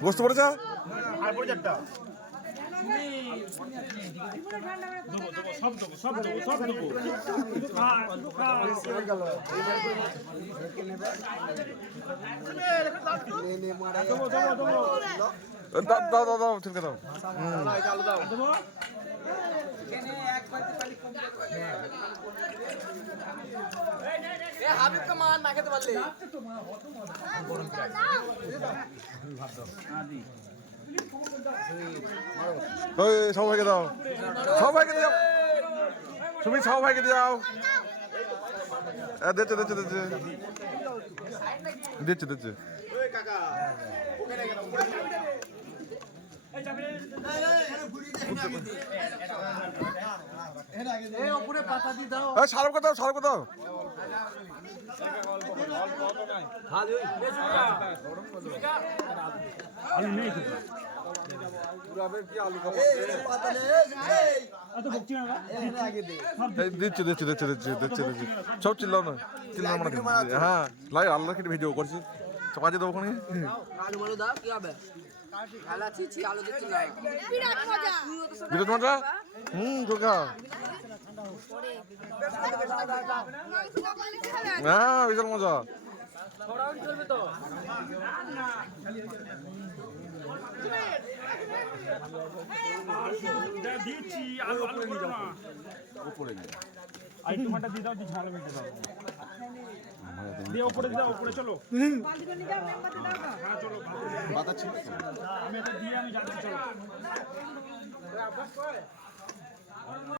গোস্ত পড়েছে দাও ঠিক দাও সবাইকে দাও সবাইকে দাও তুমি সবাইকে দাও দিচ্ছে দিচ্ছে দিচ্ছে দিচ্ছে দিচ্ছে সারব কোথাও সারব কোথাও দিচ্ছি দিচ্ছি দিচ্ছি দিচ্ছি দিচ্ছি দিচ্ছি সব চিল্লাও না চিল্লাও না হ্যাঁ লাই আল্লাহ কেটে ভিডিও করছি কাজে দেবো ওখানে বিরাট মজা গোকা হ্যাঁ বিশাল মজা দিচ্ছি আলু আলু উপরে আর টমেটো দিয়ে দাও যে ঝাল মেটে দাও দিয়ে উপরে দাও উপরে চলো হ্যাঁ চলো বাতা ছিল আমি এটা দিয়ে আমি যাচ্ছি চলো